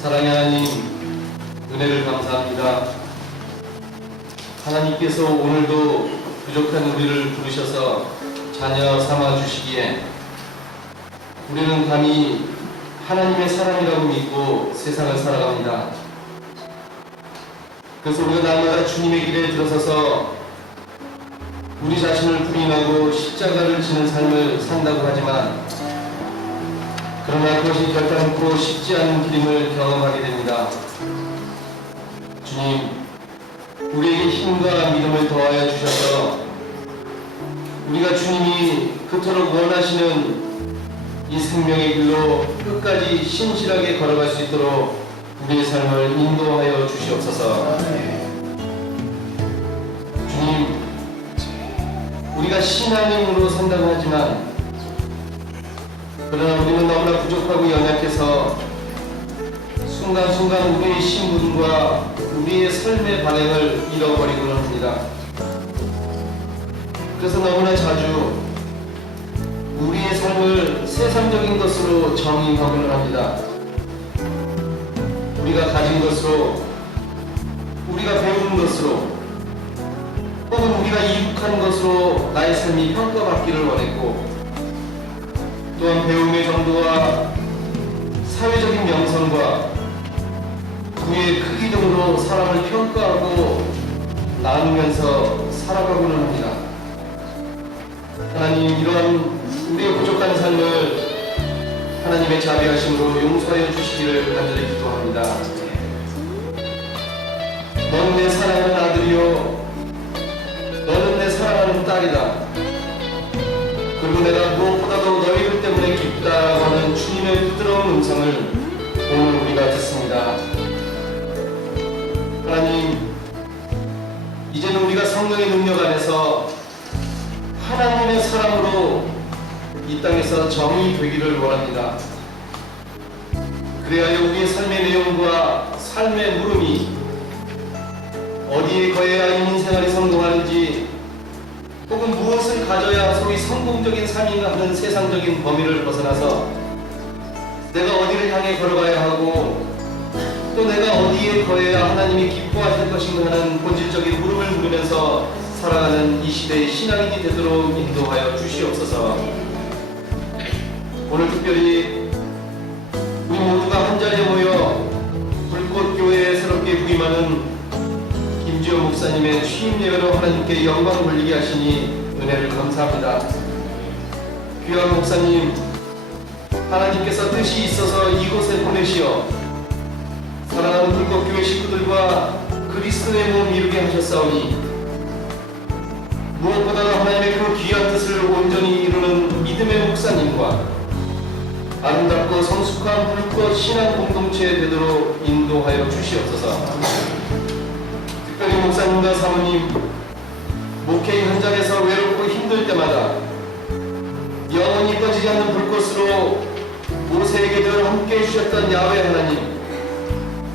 사랑의 하나님, 은혜를 감사합니다. 하나님께서 오늘도 부족한 우리를 부르셔서 자녀 삼아 주시기에 우리는 감히 하나님의 사랑이라고 믿고 세상을 살아갑니다. 그래서 우리가 날마다 주님의 길에 들어서서 우리 자신을 부인하고 십자가를 지는 삶을 산다고 하지만 그러나 그것이 결단코 쉽지 않은 길임을 경험하게 됩니다. 주님, 우리에게 힘과 믿음을 더하여 주셔서 우리가 주님이 그토록 원하시는 이 생명의 길로 끝까지 신실하게 걸어갈 수 있도록 우리의 삶을 인도하여 주시옵소서. 주님, 우리가 신앙인으로 산다고 하지만 그러나 우리는 너무나 부족하고 연약해서 순간순간 우리의 신분과 우리의 삶의 방향을 잃어버리고는 합니다. 그래서 너무나 자주 우리의 삶을 세상적인 것으로 정의하고는 합니다. 우리가 가진 것으로, 우리가 배운 것으로, 혹은 우리가 이룩한 것으로 나의 삶이 평가받기를 원했고, 또한 배움의 정도와 사회적인 명성과 부의 크기 등으로 사람을 평가하고 나누면서 살아가고는 합니다. 하나님 이러한 우리의 부족한 삶을 하나님의 자비하심으로 용서하여 주시기를 간절히 기도합니다. 너는 내 사랑하는 아들이요 부드러운 음성을 오늘 우리가 듣습니다. 하나님, 이제는 우리가 성령의 능력 안에서 하나님의 사랑으로 이 땅에서 정의 되기를 원합니다. 그래야 우리의 삶의 내용과 삶의 물음이 어디에 거해야 인생활이 성공하는지 혹은 무엇을 가져야 소위 성공적인 삶인가 하는 세상적인 범위를 벗어나서 내가 어디를 향해 걸어가야 하고 또 내가 어디에 거해야 하나님이 기뻐하실 것인가 하는 본질적인 물음을 물으면서 살아가는 이 시대의 신앙인이 되도록 인도하여 주시옵소서 오늘 특별히 우리 모두가 한 자리에 모여 불꽃교회에 새롭게 부임하는 김지호 목사님의 취임 예배로 하나님께 영광 돌리게 하시니 은혜를 감사합니다. 귀한 목사님, 하나님께서 뜻이 있어서 이곳에 보내시어 사랑하는 불꽃교회 식구들과 그리스도의 몸 이루게 하셨사오니 무엇보다도 하나님의 그 귀한 뜻을 온전히 이루는 믿음의 목사님과 아름답고 성숙한 불꽃 신앙 공동체 되도록 인도하여 주시옵소서. 특별히 목사님과 사모님 목회 현장에서 외롭고 힘들 때마다 영원히 꺼지지 않는 불꽃으로 모세에게 늘 함께 해주셨던 야외 하나님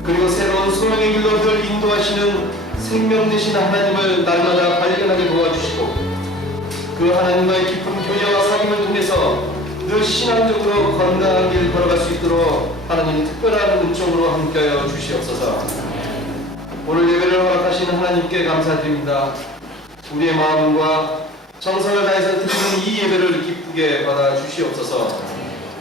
그리고 새로운 소명의 길로 늘 인도하시는 생명 되신 하나님을 날마다 발견하게 도와주시고 그 하나님과의 깊은 교제와 사귐을 통해서 늘 신앙적으로 건강한 길 걸어갈 수 있도록 하나님 특별한 은총으로 함께하여 주시옵소서. 오늘 예배를 허락하시는 하나님께 감사드립니다. 우리의 마음과 정성을 다해서 드리는 이 예배를 기쁘게 받아 주시옵소서.